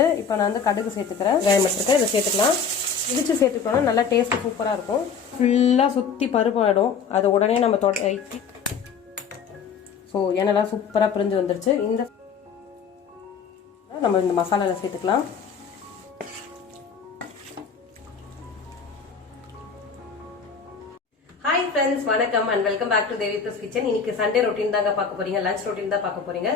இப்போ நான் வந்து கடுகு சேர்த்துக்கிறேன். வெங்காயம் வச்சுருக்கேன், இதை சேர்த்துக்கலாம். இடிச்சு சேர்த்துக்கோன்னா நல்லா டேஸ்ட் சூப்பராக இருக்கும். ஃபுல்லாக சுற்றி பருப்பு ஆகிடும். அது உடனே நம்ம ஸோ எண்ணெய்லாம் சூப்பராக பிரிஞ்சு வந்துருச்சு. நம்ம இந்த மசாலாவில் சேர்த்துக்கலாம். ஹாய் ஃப்ரெண்ட்ஸ், வணக்கம் and welcome back to Devipris kitchen. இன்னைக்கு சண்டே ரொட்டீன் தாங்க பார்க்க போறீங்க, லஞ்ச் ரொட்டீன் தான் பார்க்க போறீங்க.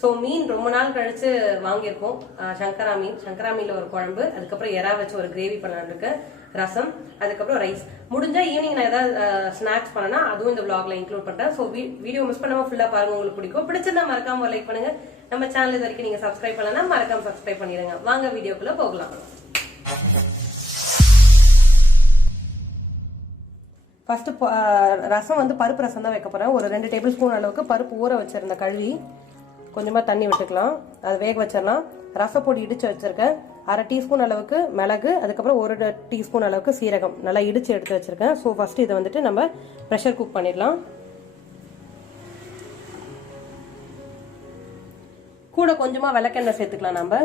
ஸோ மீன் ரொம்ப நாள் கழிச்சு வாங்கியிருக்கோம். சங்கரா மீன்ல ஒரு குழம்பு, அதுக்கப்புறம் எறா வச்சு ஒரு கிரேவி பண்ணலான்னு இருக்கேன், ரசம், அதுக்கப்புறம் ரைஸ். முடிஞ்சா ஈவினிங் நான் ஏதாவது ஸ்நாக்ஸ் பண்ணனா அதுவும் இந்த vlogல இன்க்ளூட் பண்றேன். ஸோ வீடியோ மிஸ் பண்ணாம ஃபுல்லா பாருங்க, உங்களுக்கு பிடிக்கும். பிடிச்சிருந்தா மறக்காம லைக் பண்ணுங்க. நம்ம சேனல் இது வரைக்கும் நீங்க சப்ஸ்கிரைப் பண்ணலன்னா மறக்காம சப்ஸ்கிரைப் பண்ணிடுங்க. வாங்க வீடியோக்குள்ள போகலாம். ஃபர்ஸ்ட் ரசம் வந்து பருப்பு ரசம் தான் வைக்க போறேன். ஒரு 2 டேபிள் ஸ்பூன் அளவுக்கு பருப்பு ஊற வச்சிருந்த கழுவி கொஞ்சமா தண்ணி விட்டுக்கலாம், அது வேக வச்சிடலாம். ரசப்பொடி இடிச்சு வச்சிருக்கேன். 1/2 டீஸ்பூன் அளவுக்கு மிளகு, அதுக்கப்புறம் 1 டீஸ்பூன் அளவுக்கு சீரகம் நல்லா இடிச்சு எடுத்து வச்சிருக்கேன். ஸோ ஃபர்ஸ்ட் இதை வந்துட்டு நம்ம ப்ரெஷர் குக் பண்ணிடலாம். கூட கொஞ்சமா விளக்கெண்ணெய் சேர்த்துக்கலாம். நம்ம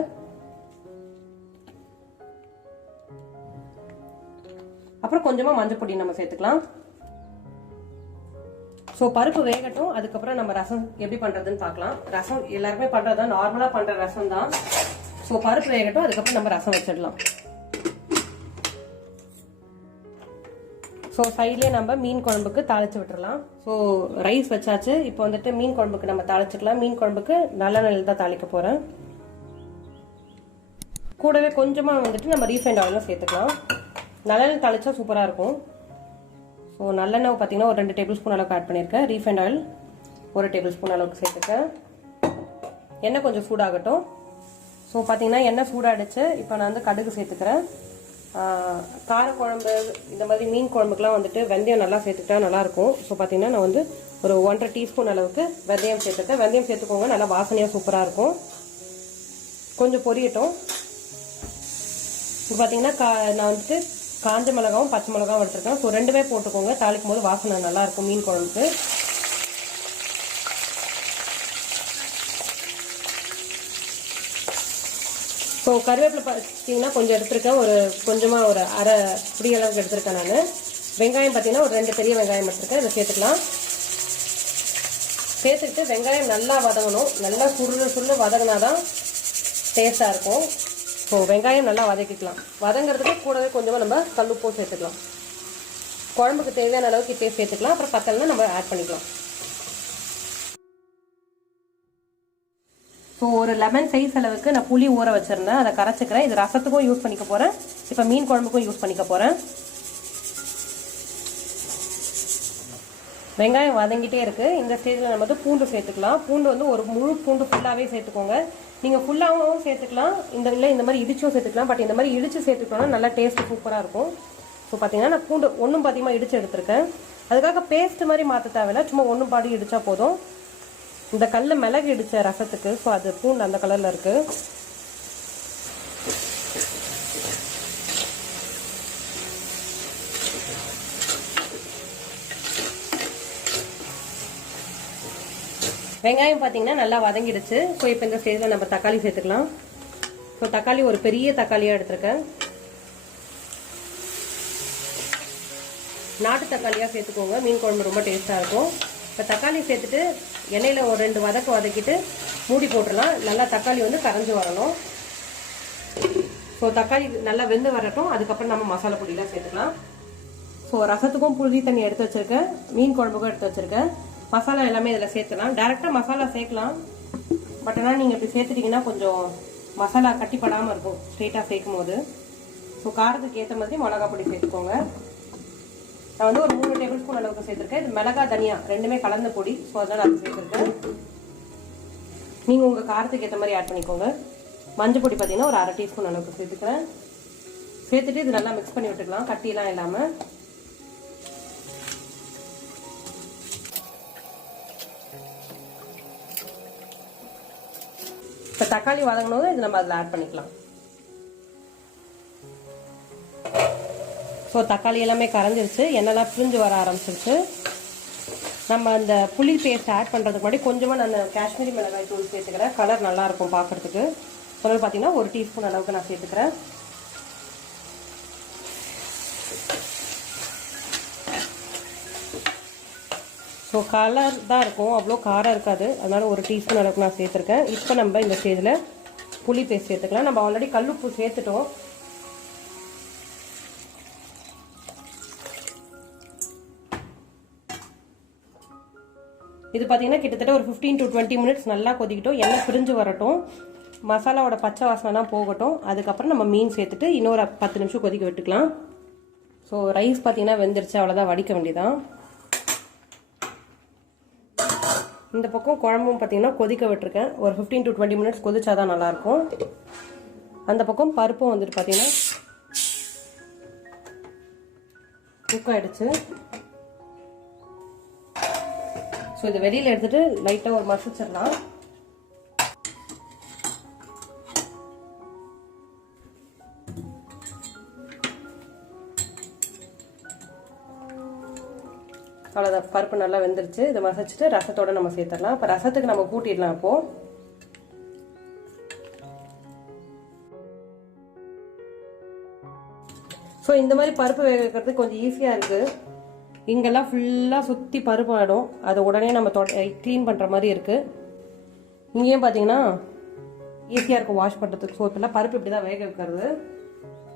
அப்புறம் கொஞ்சமா மஞ்சள் பொடி நம்ம சேர்த்துக்கலாம். ஸோ பருப்பு வேகட்டும், அதுக்கப்புறம் நம்ம ரசம் எப்படி பண்றதுன்னு பார்க்கலாம். ரசம் எல்லாருமே பண்றதுதான், நார்மலா பண்ற ரசம் தான். ஸோ பருப்பு வேகட்டும், அதுக்கப்புறம் நம்ம ரசம் வச்சிடலாம். ஸோ சைட்லேயே நம்ம மீன் குழம்புக்கு தாளிச்சு விட்டுறலாம். ஸோ ரைஸ் வச்சாச்சு. இப்போ வந்துட்டு மீன் குழம்புக்கு நம்ம தாளிச்சுக்கலாம். மீன் குழம்புக்கு நல்லெண்ணெயில் தான் தாளிக்க போறேன். கூடவே கொஞ்சமா வந்துட்டு நம்ம ரீஃபைண்ட் ஆயிலும் சேர்த்துக்கலாம். நல்லெண்ணெய் தாளிச்சா சூப்பராக இருக்கும். ஸோ நல்லெண்ணெய் பார்த்தீங்கன்னா ஒரு 2 டேபிள் ஸ்பூன் அளவுக்கு ஆட் பண்ணியிருக்கேன். ரீஃபைண்ட் ஆயில் 1 டேபிள் ஸ்பூன் அளவுக்கு சேர்த்துக்கேன். எண்ணெய் கொஞ்சம் சூடாகட்டும். ஸோ பார்த்தீங்கன்னா எண்ணெய் சூடாகிடுச்சு. இப்போ நான் வந்து கடுகு சேர்த்துக்கிறேன். காரக்குழம்பு இந்த மாதிரி மீன் குழம்புக்குலாம் வந்துட்டு வெந்தயம் நல்லா சேர்த்துக்கிட்டா நல்லாயிருக்கும். ஸோ பார்த்தீங்கன்னா நான் வந்து ஒரு 1.5 டீஸ்பூன் அளவுக்கு வெந்தயம் சேர்த்துக்கேன். வெந்தயம் சேர்த்துக்கோங்க, நல்லா வாசனையாக சூப்பராக இருக்கும். கொஞ்சம் பொரியட்டும். இப்போ பார்த்தீங்கன்னா நான் வந்துட்டு காஞ்ச மிளகாவும் பச்சை மிளகாவும் எடுத்துருக்கேன். ஸோ 2மே போட்டுக்கோங்க, தாளிக்கும் போது வாசனை நல்லா இருக்கும் மீன் குழம்புக்கு. ஸோ கருவேப்பிலை பார்த்தீங்கன்னா கொஞ்சம் எடுத்துருக்கேன், ஒரு கொஞ்சமாக ஒரு அரை பிடி அளவுக்கு எடுத்துருக்கேன் நான். வெங்காயம் பார்த்தீங்கன்னா ஒரு 2 பெரிய வெங்காயம் எடுத்துருக்கேன், இதை சேர்த்துக்கலாம். சேர்த்துக்கிட்டு வெங்காயம் நல்லா வதங்கணும். நல்லா சுருள வதங்கினாதான் டேஸ்டாக இருக்கும். ஸோ வெங்காயம் நல்லா வதக்கிக்கலாம். வதங்கிறதுக்கு கூடவே கொஞ்சமாக நம்ம கல்லுப்பூ சேர்த்துக்கலாம். குழம்புக்கு தேவையான அளவுக்கு இப்போயே சேர்த்துக்கலாம். அப்புறம் பத்தலைன்னா நம்ம ஆட் பண்ணிக்கலாம். ஸோ ஒரு லெமன் சைஸ் அளவுக்கு நான் புளி ஊற வச்சிருந்தேன், அதை கரைச்சிக்கிறேன். இது ரசத்துக்கும் யூஸ் பண்ணிக்க போகிறேன், இப்போ மீன் குழம்புக்கும் யூஸ் பண்ணிக்க போகிறேன். வெங்காயம் வதங்கிட்டே இருக்குது. இந்த ஸ்டேஜில் நம்ம வந்து பூண்டு சேர்த்துக்கலாம். பூண்டு வந்து ஒரு முழு பூண்டு ஃபுல்லாகவே சேர்த்துக்கோங்க. நீங்கள் ஃபுல்லாகவும் சேர்த்துக்கலாம், இந்த மாதிரி இடிச்சும் சேர்த்துக்கலாம். பட் இந்த மாதிரி இடிச்சு சேர்த்துக்கோன்னா நல்லா டேஸ்ட் சூப்பராக இருக்கும். ஸோ பார்த்தீங்கன்னா நான் பூண்டு ஒன்றும் பாதியமாக இடிச்சு எடுத்துருக்கேன். அதுக்காக பேஸ்ட் மாதிரி மாற்ற தேவையில்லை, சும்மா 1 பாதி இடிச்சா போதும். இந்த கல்ல மிளகு இடிச்ச ரசத்துக்கு, ஸோ அது பூண்டு அந்த கலரில் இருக்குது. வெங்காயம் பார்த்தீங்கன்னா நல்லா வதங்கிடுச்சு. ஸோ இப்போ இந்த ஸ்டேஜில் நம்ம தக்காளி சேர்த்துக்கலாம். ஸோ தக்காளி ஒரு பெரிய தக்காளியாக எடுத்துருக்கேன். நாட்டு தக்காளியாக சேர்த்துக்கோங்க, மீன் குழம்பு ரொம்ப டேஸ்ட்டாக இருக்கும். இப்போ தக்காளி சேர்த்துட்டு எண்ணெயில் ஒரு 2 வதக்கிட்டு மூடி போட்டுடலாம். நல்லா தக்காளி வந்து கரைஞ்சி வரணும். ஸோ தக்காளி நல்லா வெந்து வரட்டும், அதுக்கப்புறம் நம்ம மசாலா பொடியெலாம் சேர்த்துக்கலாம். ஸோ ரசத்துக்கும் புளி தண்ணி எடுத்து வச்சுருக்கேன், மீன் குழம்புக்கும் எடுத்து வச்சுருக்கேன். மசாலா எல்லாமே இதில் சேர்த்துலாம். டேரெக்டாக மசாலா சேர்க்கலாம், பட் ஆனால் நீங்கள் இப்படி சேர்த்துட்டிங்கன்னா கொஞ்சம் மசாலா கட்டிப்படாமல் இருக்கும் ஸ்ட்ரெயிட்டாக சேர்க்கும் போது. ஸோ காரத்துக்கு ஏற்ற மாதிரி மிளகா பொடி சேர்த்துக்கோங்க. நான் வந்து ஒரு 3 டேபிள் ஸ்பூன் அளவுக்கு சேர்த்துருக்கேன். இது மிளகா தனியா 2மே கலந்த பொடி, ஸோ அதனால் அது சேர்த்துருக்கேன். நீங்கள் உங்கள் காரத்துக்கு ஏற்ற மாதிரி ஆட் பண்ணிக்கோங்க. மஞ்சள் பொடி பார்த்தீங்கன்னா ஒரு 1/2 டீஸ்பூன் அளவுக்கு சேர்த்துக்கிறேன். சேர்த்துட்டு இது நல்லா மிக்ஸ் பண்ணி விட்டுக்கலாம், கட்டிலாம் இல்லாமல். இப்போ தக்காளி வதங்கணும், இது நம்ம அதில் ஆட் பண்ணிக்கலாம். ஸோ தக்காளி எல்லாமே கரைஞ்சிருச்சு, எண்ணெய்லாம் பிரிஞ்சு வர ஆரம்பிச்சிருச்சு. நம்ம அந்த புளி பேஸ்ட் ஆட் பண்ணுறதுக்கு முன்னாடி கொஞ்சமாக நான் காஷ்மீரி மிளகாய் தூள் சேர்த்துக்கிறேன், கலர் நல்லாயிருக்கும் பார்க்குறதுக்கு. சொன்னது பார்த்தீங்கன்னா 1 டீஸ்பூன் அளவுக்கு நான் சேர்த்துக்கிறேன். ஸோ கலர் தான் இருக்கும், அவ்வளோ காரம் இருக்காது. அதனால 1 டீஸ்பூன் அளவுக்கு நான் சேர்த்துருக்கேன். இப்போ நம்ம இந்த ஸ்டேஜில் புளி பேஸ்ட் சேர்த்துக்கலாம். நம்ம ஆல்ரெடி கல்லுப்பு சேர்த்துட்டோம். இது பார்த்தீங்கன்னா கிட்டத்தட்ட ஒரு 15 to 20 மினிட்ஸ் நல்லா கொதிக்கட்டும். எண்ணெய் பிரிஞ்சு வரட்டும், மசாலாவோட பச்சை வாசனைலாம் போகட்டும். அதுக்கப்புறம் நம்ம மீன் சேர்த்துட்டு இன்னொரு 10 நிமிஷம் கொதிக்க விட்டுக்கலாம். ஸோ ரைஸ் பார்த்தீங்கன்னா வெந்துருச்சு, அவ்வளோதான், வடிக்க வேண்டியதான். இந்த பக்கம் குழம்பும் பார்த்தீங்கன்னா கொதிக்க விட்டுருக்கேன். ஒரு 15 to 20 மினிட்ஸ் கொதிச்சாதான் நல்லாயிருக்கும். அந்த பக்கம் பருப்பும் வந்துட்டு பார்த்தீங்கன்னா குக் ஆகிடுச்சு. ஸோ இதை வெளியில் எடுத்துட்டு லைட்டாக ஒரு மசிச்சிடலாம். அவ்வளோதான், பருப்பு நல்லா வெந்துருச்சு. இதை மசிச்சுட்டு ரசத்தோட நம்ம சேர்த்துடலாம். இப்போ ரசத்துக்கு நம்ம கூட்டிடலாம். இப்போ ஸோ இந்த மாதிரி பருப்பு வேக வைக்கிறது கொஞ்சம் ஈஸியாக இருக்குது. இங்கெல்லாம் ஃபுல்லாக சுற்றி பருப்பு ஆடும், அதை உடனே நம்ம க்ளீன் பண்ணுற மாதிரி இருக்குது. இங்கேயும் பார்த்தீங்கன்னா ஈஸியாக இருக்கும் வாஷ் பண்ணுறதுக்கு. ஸோ இப்போல்லாம் பருப்பு இப்படி தான் வேக வைக்கிறது.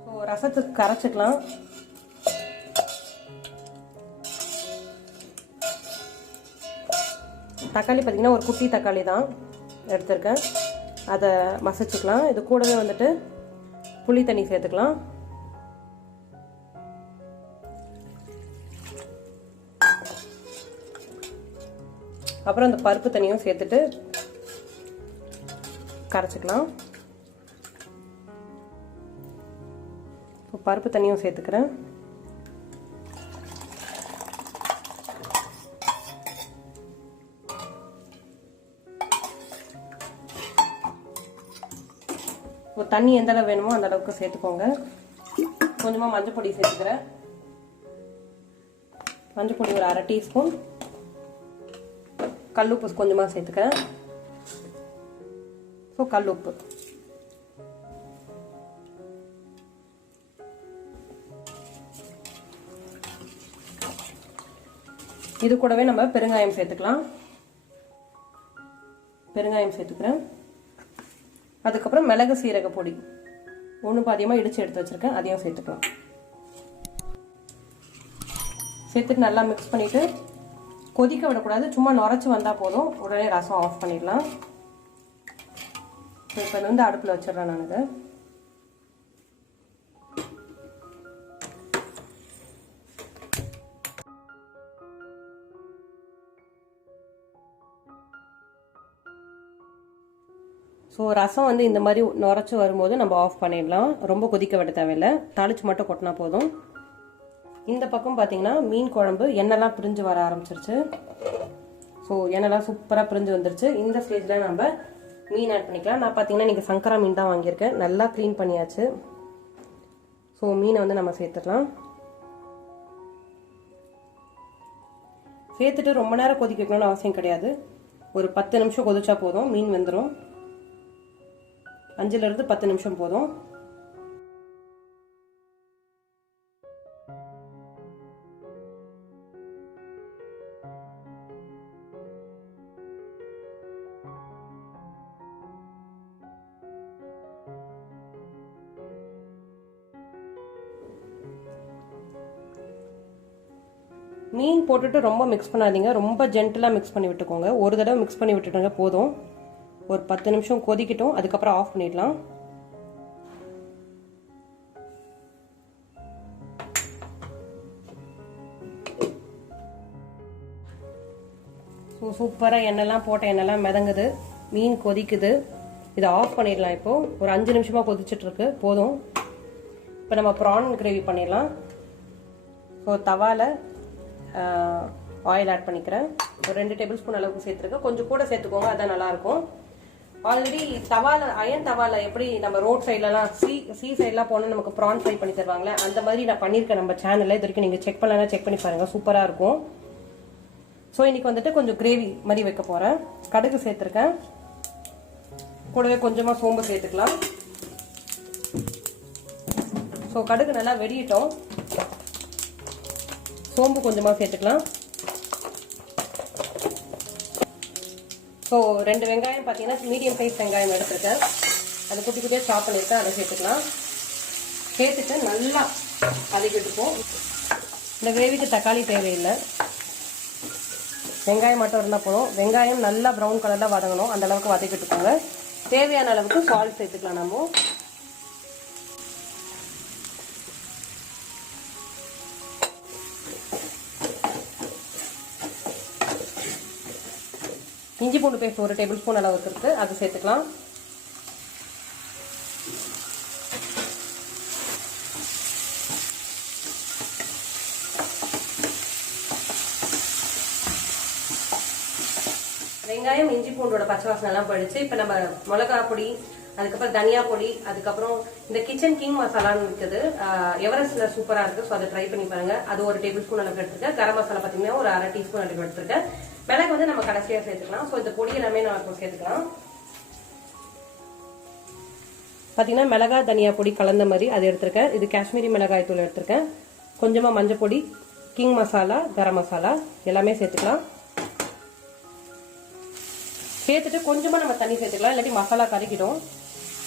ஸோ ரசத்துக்கு கரைச்சிக்கலாம். தக்காளி பார்த்தீங்கன்னா ஒரு குட்டி தக்காளி தான் எடுத்திருக்கேன், அதை மசிச்சுக்கலாம். இது கூடவே வந்துட்டு புளி தண்ணி சேர்த்துக்கலாம். அப்புறம் இந்த பருப்பு தண்ணியும் சேர்த்துட்டு கரைச்சிக்கலாம். பருப்பு தண்ணியும் சேர்த்துக்கிறேன். தண்ணி எந்த அளவு வேணுமோ அந்த அளவுக்கு சேர்த்துக்கோங்க. கொஞ்சமா மஞ்சள் பொடி சேர்த்துக்கிறேன். மஞ்சள் பொடி ஒரு 1/2 டீஸ்பூன். கல்லுப்பு கொஞ்சமா சேர்த்துக்கிறேன். ஸோ கல்லுப்பு. இது கூடவே நம்ம பெருங்காயம் சேர்த்துக்கலாம். பெருங்காயம் சேர்த்துக்கிறேன். அதுக்கப்புறம் மிளகு சீரக பொடி 1 பாதியமாக இடிச்சு எடுத்து வச்சிருக்கேன், அதையும் சேர்த்துக்கலாம். சேர்த்துட்டு நல்லா மிக்ஸ் பண்ணிட்டு கொதிக்க விடக்கூடாது, சும்மா நுரைச்சி வந்தால் போதும். உடனே ரசம் ஆஃப் பண்ணிடலாம். இப்போ வந்து அடுப்பில் வச்சிடறேன் நான் இதை. ஸோ ரசம் வந்து இந்த மாதிரி நுரைச்சி வரும்போது நம்ம ஆஃப் பண்ணிடலாம். ரொம்ப கொதிக்க விட தேவையில்லை, தாளிச்சு மட்டும் கொட்டினா போதும். இந்த பக்கம் பார்த்தீங்கன்னா மீன் குழம்பு எண்ணெய்லாம் பிரிஞ்சு வர ஆரம்பிச்சிருச்சு. ஸோ எண்ணெய்லாம் சூப்பராக பிரிஞ்சு வந்துருச்சு. இந்த ஸ்டேஜில் நம்ம மீன் ஆட் பண்ணிக்கலாம். நான் பார்த்தீங்கன்னா நீங்கள் சங்கரா மீன் தான் வாங்கியிருக்கேன், நல்லா க்ளீன் பண்ணியாச்சு. ஸோ மீனை வந்து நம்ம சேர்த்துடலாம். சேர்த்துட்டு ரொம்ப நேரம் கொதிக்க வைக்கணும்னு அவசியம் கிடையாது. ஒரு 10 நிமிஷம் கொதிச்சா போதும், மீன் வெந்துடும். 5 to 10 நிமிஷம் போதும். மீன் போட்டுட்டு ரொம்ப மிக்ஸ் பண்ணாதீங்க, ரொம்ப ஜென்டலாக மிக்ஸ் பண்ணி விட்டுக்கோங்க. ஒரு தடவை மிக்ஸ் பண்ணி விட்டுட்டுங்க போதும். ஒரு 10 நிமிஷம் கொதிக்கட்டும், அதுக்கப்புறம் ஆஃப் பண்ணிடலாம். சூப்பராக எண்ணெய்லாம் போட்ட எண்ணெய்லாம் மிதங்குது, மீன் கொதிக்குது. இதை ஆஃப் பண்ணிடலாம். இப்போ ஒரு 5 நிமிஷமாக கொதிச்சுட்டு இருக்கு, போதும். இப்போ நம்ம ப்ரான் கிரேவி பண்ணிடலாம். ஸோ தவாவில் ஆயில் ஆட் பண்ணிக்கிறேன். ஒரு 2 டேபிள் ஸ்பூன் அளவுக்கு சேர்த்துருக்கேன். கொஞ்சம் கூட சேர்த்துக்கோங்க, அதான் நல்லாயிருக்கும். ஆல்ரெடி தவால, அயன் தவால எப்படி நம்ம ரோட் சைட்லலாம் சீ சைட்லாம் போனால் நமக்கு ப்ரான் ஃப்ரை பண்ணி தருவாங்களே, அந்த மாதிரி நான் பண்ணியிருக்கேன் நம்ம சேனலில். இது வரைக்கும் நீங்கள் செக் பண்ணலாம், செக் பண்ணி பாருங்கள், சூப்பராக இருக்கும். ஸோ இன்னைக்கு வந்துட்டு கொஞ்சம் கிரேவி மாதிரி வைக்க போகிறேன். கடுகு சேர்த்துருக்கேன். கூடவே கொஞ்சமா சோம்பு சேர்த்துக்கலாம். ஸோ கடுகு நல்லா வெடியிட்டோம். சோம்பு கொஞ்சமா சேர்த்துக்கலாம். ஸோ 2 வெங்காயம் பார்த்தீங்கன்னா மீடியம் சைஸ் வெங்காயம் எடுத்துருக்கேன். அது குட்டி குட்டியாக சாப் பண்ணியிருக்கேன். அதை சேர்த்துக்கலாம். சேர்த்துட்டு நல்லா வதக்கிட்டுப்போம். இந்த கிரேவிக்கு தக்காளி தேவையில்லை, வெங்காயம் மட்டும் இருந்தால் போதும். வெங்காயம் நல்லா ப்ரௌன் கலரில் வதங்கணும், அந்த அளவுக்கு வதக்கிட்டுக்கோங்க. தேவையான அளவுக்கு சால்ட் சேர்த்துக்கலாம். நம்ம இஞ்சி பூண்டு பேஸ்ட் 1 டேபிள் ஸ்பூன் அளவுக்கு இருக்கு, அது சேர்த்துக்கலாம். வெங்காயம் இஞ்சி பூண்டோட பச்சை வாசனை எல்லாம் போயிடுச்சு. இப்ப நம்ம மிளகா பொடி, அதுக்கப்புறம் தனியா பொடி, அதுக்கப்புறம் இந்த கிச்சன் கிங் மசாலான்னு இருக்குது, எவரெஸ்ட்ல சூப்பரா இருக்கு. ஸோ அதை ட்ரை பண்ணி பாருங்க. அது 1 டேபிள் ஸ்பூன் அளவுக்கு எடுத்துருக்கேன். கரம் மசாலா பாத்தீங்கன்னா ஒரு 1/2 டீஸ்பூன் அளவுக்கு எடுத்துருக்கேன். மிளகு வந்து நம்ம கடைசியா சேர்த்துக்கலாம். ஸோ இந்த பொடி எல்லாமே நம்ம சேர்த்துக்கலாம். பாத்தீங்கன்னா மிளகா தனியா பொடி கலந்த மாதிரி அது எடுத்திருக்கேன். இது காஷ்மீரி மிளகாய் தூள் எடுத்திருக்கேன். கொஞ்சமா மஞ்சள் பொடி, கிங் மசாலா, கரம் மசாலா எல்லாமே சேர்த்துக்கலாம். சேர்த்துட்டு கொஞ்சமா நம்ம தண்ணி சேர்த்துக்கலாம், இல்லாட்டி மசாலா கறிக்கிடும்.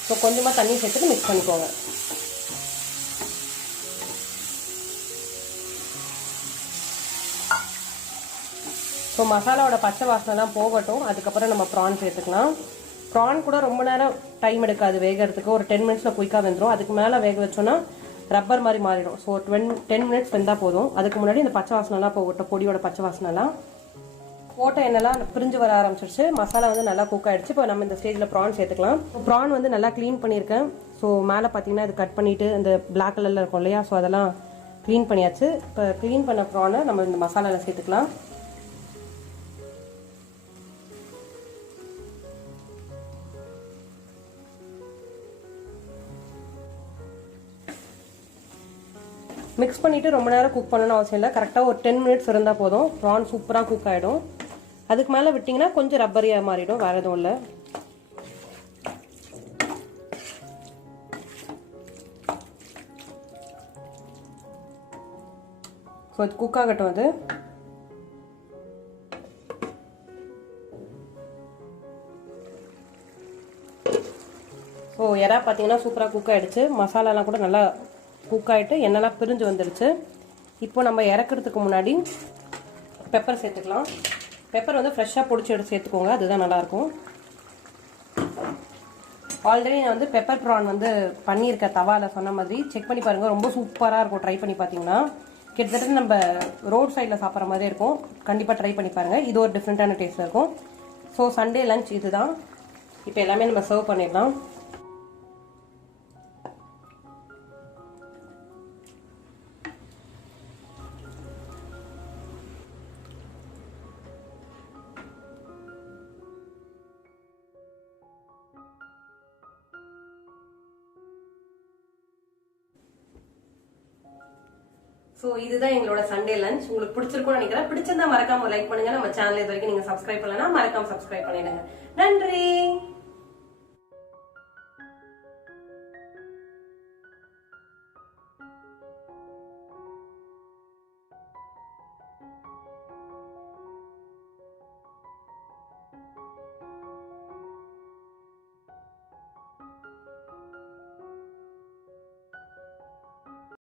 ஸோ கொஞ்சமா தண்ணி சேர்த்துட்டு மிக்ஸ் பண்ணிக்கோங்க. ஸோ மசாலாவோட பச்சை வாசனைலாம் போகட்டும். அதுக்கப்புறம் நம்ம ப்ரான் சேர்த்துக்கலாம். ப்ரான் கூட ரொம்ப நேரம் டைம் எடுக்காது வேகிறதுக்கு, ஒரு 10 மினிட்ஸ்ல குயிக்காக வெந்துடும். அதுக்கு மேலே வேக வச்சோன்னா ரப்பர் மாதிரி மாறிடும். ஸோ 10 மினிட்ஸ் வெந்தால் போதும். அதுக்கு முன்னாடி இந்த பச்சை வாசனைலாம் போகட்டும், பொடியோட பச்சை வாசனைலாம் போட்ட எண்ணெய்லாம் பிரிஞ்சு வர ஆரம்பிச்சிருச்சு. மசாலா வந்து நல்லா குக் ஆயிடுச்சு. இப்போ நம்ம இந்த ஸ்டேஜில் ப்ரான் சேர்த்துக்கலாம். ப்ரான் வந்து நல்லா க்ளீன் பண்ணியிருக்கேன். ஸோ மேலே பார்த்தீங்கன்னா இது கட் பண்ணிட்டு அந்த பிளாக் கலரில் இருக்கும் இல்லையா, ஸோ அதெல்லாம் க்ளீன் பண்ணியாச்சு. இப்போ க்ளீன் பண்ண ப்ரானை நம்ம இந்த மசாலாவில் சேர்த்துக்கலாம். மிக்ஸ் பண்ணிட்டு ரொம்ப நேரம் குக் பண்ணணும்னு அவசியம் இல்லை. கரெக்டாக ஒரு 10 மினிட்ஸ் இருந்தால் போதும். ப்ரான் சூப்பராக குக் ஆகிடும். அதுக்கு மேலே விட்டிங்கன்னா கொஞ்சம் ரப்பரியாக மாறிடும், வேறு எதுவும் இல்லை. ஸோ இது குக் ஆகட்டும். அது ஸோ எறா பார்த்தீங்கன்னா சூப்பராக குக் ஆகிடுச்சு. மசாலாலாம் கூட நல்லா குக் ஆகிட்டு எண்ணெய்லாம் பிரிஞ்சு வந்துடுச்சு. இப்போ நம்ம இறக்குறதுக்கு முன்னாடி பெப்பர் சேர்த்துக்கலாம். பெப்பர் வந்து ஃப்ரெஷ்ஷாக பொடிச்சு எடுத்து சேர்த்துக்கோங்க, அதுதான் நல்லாயிருக்கும். ஆல்ரெடி நான் வந்து பெப்பர் ப்ரான் வந்து பண்ணியிருக்கேன் தவாவில், சொன்ன மாதிரி செக் பண்ணி பாருங்கள். ரொம்ப சூப்பராக இருக்கும். ட்ரை பண்ணி பார்த்தீங்கன்னா கிட்டத்தட்ட நம்ம ரோட் சைடில் சாப்பிட்ற மாதிரி இருக்கும். கண்டிப்பாக ட்ரை பண்ணி பாருங்கள். இது ஒரு டிஃப்ரெண்ட்டான டேஸ்ட்டில் இருக்கும். ஸோ சண்டே லஞ்ச் இதுதான். இப்போ எல்லாமே நம்ம சர்வ் பண்ணிடலாம். ஸோ இதுதான் எங்களோட சண்டே லஞ்ச். உங்களுக்கு பிடிச்சிருக்கும்னு நினைக்கிறேன். பிடிச்சிருந்தா மறக்காம லைக் பண்ணுங்க. நம்ம சேனல் இது வரைக்கும் நீங்க சப்ஸ்கிரைப் பண்ணலன்னா மறக்காம சப்ஸ்கிரைப் பண்ணிடுங்க. நன்றி.